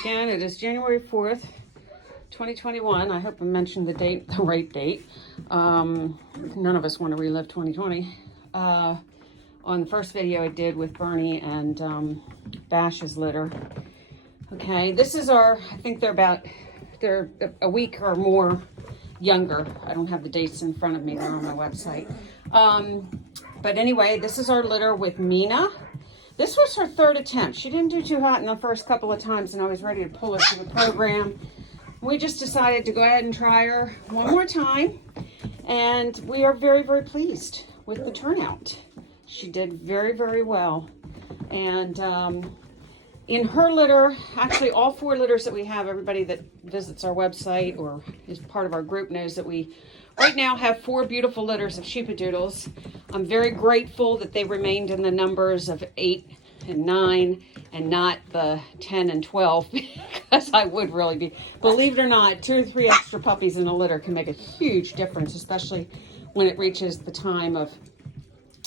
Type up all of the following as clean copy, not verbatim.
again, it is January 4th, 2021. I hope I mentioned the date, the right date. None of us want to relive 2020. On the first video I did with Bernie and Bash's litter. Okay, this is our, I think they're a week or more younger. I don't have the dates in front of me, they're on my website. But anyway, this is our litter with Mina. This was her third attempt. She didn't do too hot in the first couple of times, and I was ready to pull her to the program. We just decided to go ahead and try her one more time, and we are very, very pleased with the turnout. She did very, very well. And in her litter, actually all 4 litters that we have, everybody that visits our website or is part of our group knows that we right now have 4 beautiful litters of Sheepadoodles. I'm very grateful that they remained in the numbers of 8 and 9 and not the 10 and 12 because I would really be, believe it or not, 2 or 3 extra puppies in a litter can make a huge difference, especially when it reaches the time of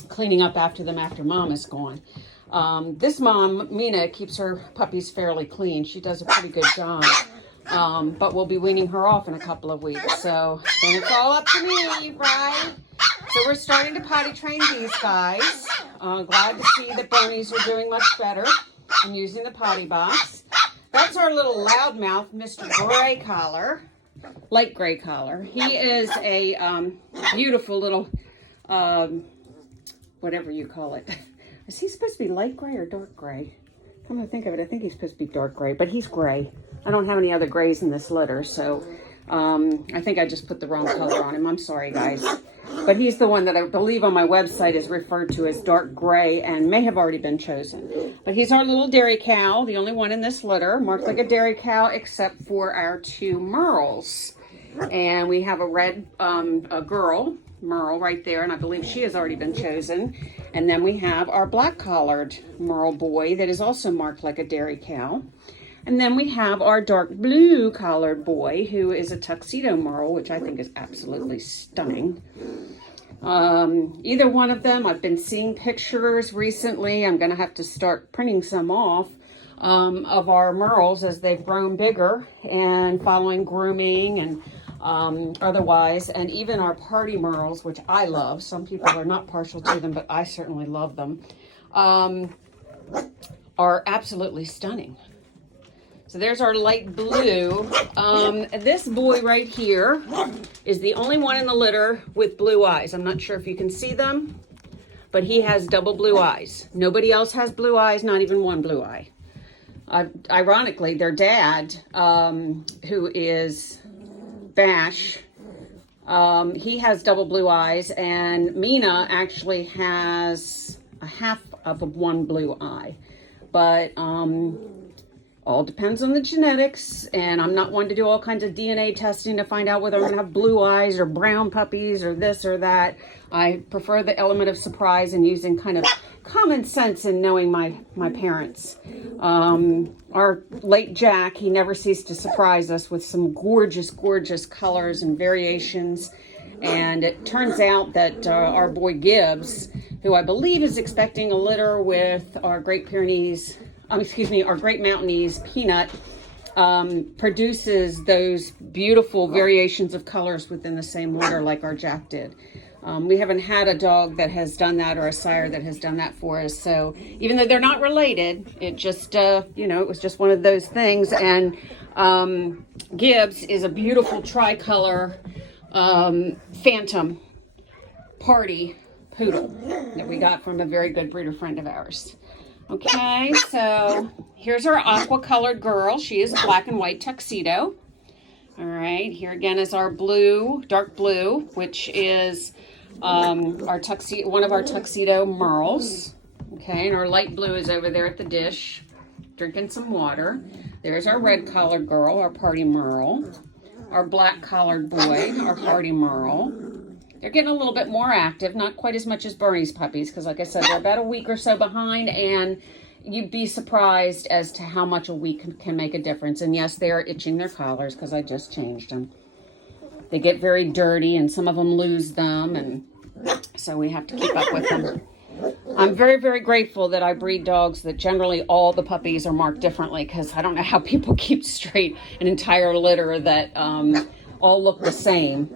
cleaning up after them after mom is gone. This mom, Mina, keeps her puppies fairly clean. She does a pretty good job. But we'll be weaning her off in a couple of weeks. So then it's all up to me, right? So we're starting to potty train these guys. Glad to see that Bernie's are doing much better and using the potty box. That's our little loudmouth, Mr. Gray Collar, light gray collar. He is a beautiful little, whatever you call it. Is he supposed to be light gray or dark gray? Come to think of it, I think he's supposed to be dark gray, but he's gray. I don't have any other grays in this litter, so I think I just put the wrong color on him. I'm sorry, guys. But he's the one that I believe on my website is referred to as dark gray and may have already been chosen. But he's our little dairy cow, the only one in this litter, marked like a dairy cow except for our 2 Merles. And we have a red a girl, Merle, right there, and I believe she has already been chosen. And then we have our black-collared Merle boy that is also marked like a dairy cow. And then we have our dark blue collared boy, who is a tuxedo Merle, which I think is absolutely stunning. Either one of them, I've been seeing pictures recently. I'm going to have to start printing some off of our Merles as they've grown bigger and following grooming and otherwise. And even our party Merles, which I love. Some people are not partial to them, but I certainly love them, are absolutely stunning. So there's our light blue. This boy right here is the only one in the litter with blue eyes. I'm not sure if you can see them, but he has double blue eyes. Nobody else has blue eyes, not even one blue eye. Ironically, their dad, who is Bash, he has double blue eyes, and Mina actually has a half of one blue eye. But all depends on the genetics, and I'm not one to do all kinds of DNA testing to find out whether I'm gonna have blue eyes or brown puppies or this or that. I prefer the element of surprise and using kind of common sense in knowing my parents. Our late Jack, he never ceased to surprise us with some gorgeous, gorgeous colors and variations. And it turns out that our boy Gibbs, who I believe is expecting a litter with our Great Pyrenees, our Great Mountainese Peanut, produces those beautiful variations of colors within the same litter like our Jack did. We haven't had a dog that has done that or a sire that has done that for us. So even though they're not related, it just, it was just one of those things. And Gibbs is a beautiful tricolor phantom party poodle that we got from a very good breeder friend of ours. Okay, so here's our aqua colored girl. She is black and white tuxedo. All right, here again is our blue, dark blue, which is our tuxedo, one of our tuxedo Merles. Okay, and our light blue is over there at the dish, drinking some water. There's our red collared girl, our party Merle. Our black collared boy, our party Merle. They're getting a little bit more active, not quite as much as Bernie's puppies, because like I said, they're about a week or so behind, and you'd be surprised as to how much a week can make a difference. And yes, they are itching their collars because I just changed them. They get very dirty, and some of them lose them, and so we have to keep up with them. I'm very, very grateful that I breed dogs that generally all the puppies are marked differently, because I don't know how people keep straight an entire litter that all look the same.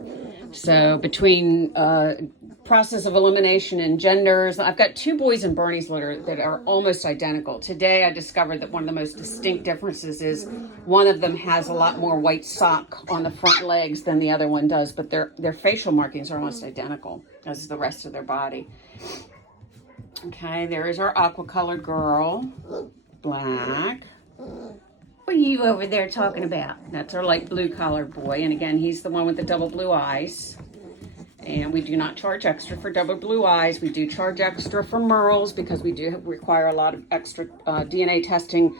So between process of elimination and genders, I've got 2 boys in Bernie's litter that are almost identical. Today I discovered that one of the most distinct differences is one of them has a lot more white sock on the front legs than the other one does, but their facial markings are almost identical as the rest of their body. Okay, there is our aqua colored girl, black. What are you over there talking about? That's our light blue collared boy, and again, he's the one with the double blue eyes. And we do not charge extra for double blue eyes. We do charge extra for merles because we do require a lot of extra DNA testing,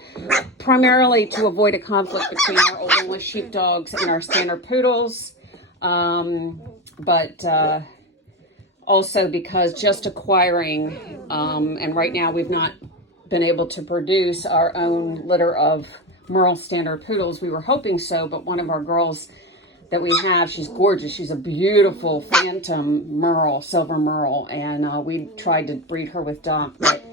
primarily to avoid a conflict between our Old English sheepdogs and our standard poodles. Also because just acquiring, and right now we've not been able to produce our own litter of merle standard poodles. We were hoping so, but one of our girls that we have, she's gorgeous. She's a beautiful phantom merle, silver merle, and we tried to breed her with Doc, but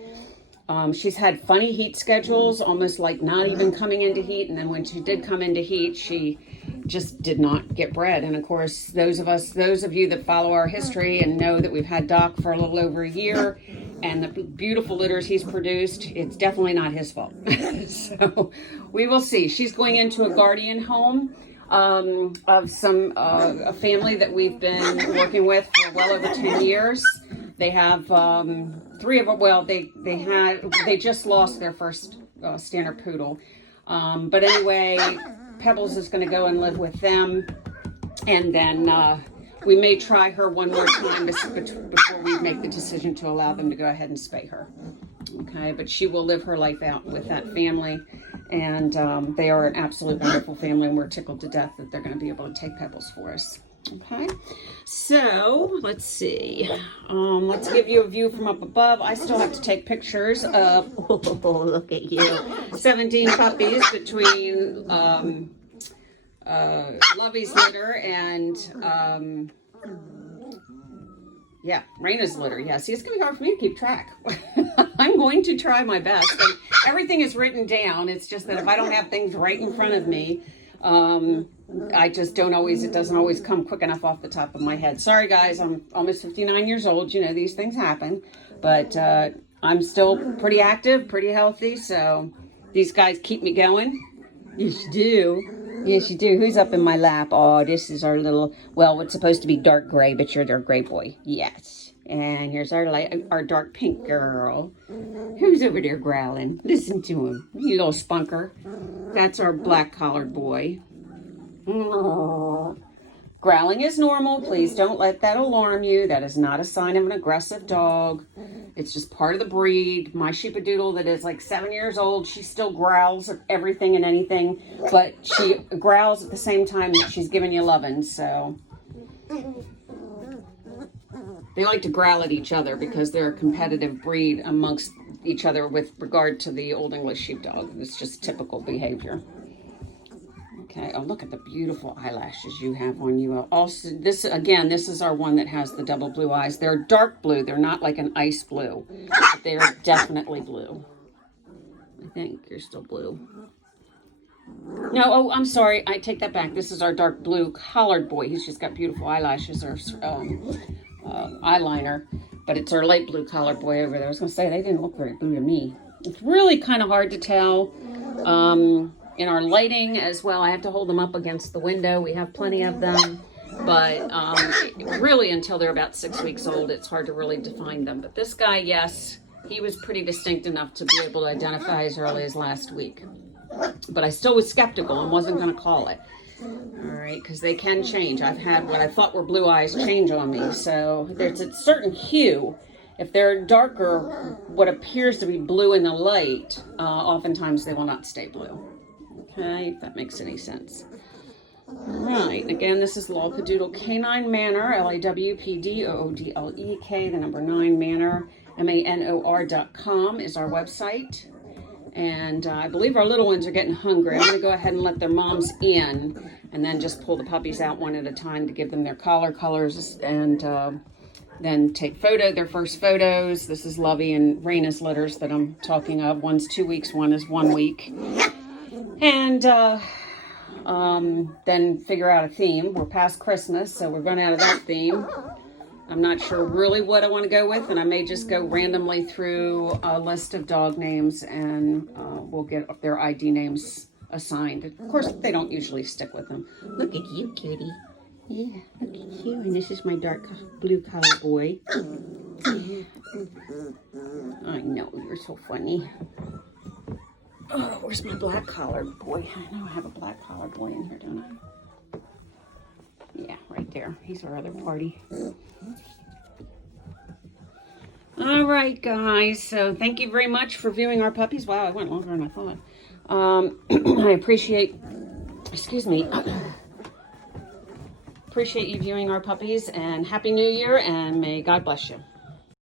she's had funny heat schedules, almost like not even coming into heat, and then when she did come into heat, she just did not get bred. And of course, those of you that follow our history and know that we've had Doc for a little over a year, and the beautiful litters he's produced, it's definitely not his fault. So we will see. She's going into a guardian home of a family that we've been working with for well over 10 years. They have 3 of them. Well, they just lost their first standard poodle. But anyway, Pebbles is going to go and live with them, and then we may try her one more time before we make the decision to allow them to go ahead and spay her. Okay, but she will live her life out with that family, and they are an absolute wonderful family, and we're tickled to death that they're going to be able to take Pebbles for us. Okay, so let's see. Let's give you a view from up above. I still have to take pictures of, oh, look at you, 17 puppies between Lovey's litter and yeah, Raina's litter. Yeah, see, it's going to be hard for me to keep track. I'm going to try my best. And everything is written down. It's just that if I don't have things right in front of me, I just don't always, it doesn't always come quick enough off the top of my head. Sorry, guys, I'm almost 59 years old. You know, these things happen. But I'm still pretty active, pretty healthy. So these guys keep me going. Yes, you do. Yes, you do. Who's up in my lap? Oh, this is our little, well, what's supposed to be dark gray, but you're their gray boy. Yes. And here's our dark pink girl. Who's over there growling? Listen to him. You little spunker. That's our black collared boy. Oh. Growling is normal. Please don't let that alarm you. That is not a sign of an aggressive dog. It's just part of the breed. My Sheepadoodle that is like 7 years old, she still growls at everything and anything, but she growls at the same time that she's giving you loving, so. They like to growl at each other because they're a competitive breed amongst each other with regard to the Old English Sheepdog. It's just typical behavior. Okay, oh, look at the beautiful eyelashes you have on you. Also, this is our one that has the double blue eyes. They're dark blue. They're not like an ice blue. But they are definitely blue. I think you're still blue. No, oh, I'm sorry. I take that back. This is our dark blue collared boy. He's just got beautiful eyelashes or eyeliner. But it's our light blue collared boy over there. I was going to say, they didn't look very blue to me. It's really kind of hard to tell. In our lighting as well, I have to hold them up against the window. We have plenty of them, but really until they're about 6 weeks old, it's hard to really define them. But this guy, yes, he was pretty distinct enough to be able to identify as early as last week. But I still was skeptical and wasn't going to call it. All right, because they can change. I've had what I thought were blue eyes change on me. So there's a certain hue. If they're darker, what appears to be blue in the light, oftentimes they will not stay blue. Okay, if that makes any sense. All right, again, this is Lawpadoodle Canine Manor, LAWPDOODLEK, the number 9 Manor, MANOR.com is our website. And I believe our little ones are getting hungry. I'm going to go ahead and let their moms in and then just pull the puppies out one at a time to give them their collar colors and then take their first photos. This is Lovey and Raina's litters that I'm talking of. One's 2 weeks, one is 1 week. And then figure out a theme. We're past Christmas, so we're going out of that theme. I'm not sure really what I want to go with, and I may just go randomly through a list of dog names, and we'll get their ID names assigned. Of course, they don't usually stick with them. Look at you, cutie. Yeah, look at you. And this is my dark blue collar boy. I know, you're so funny. Oh, where's my black collared boy? I know I have a black collared boy in here, don't I? Yeah, right there. He's our other party. All right, guys. So thank you very much for viewing our puppies. Wow, it went longer than I thought. I appreciate you viewing our puppies, and Happy New Year, and may God bless you.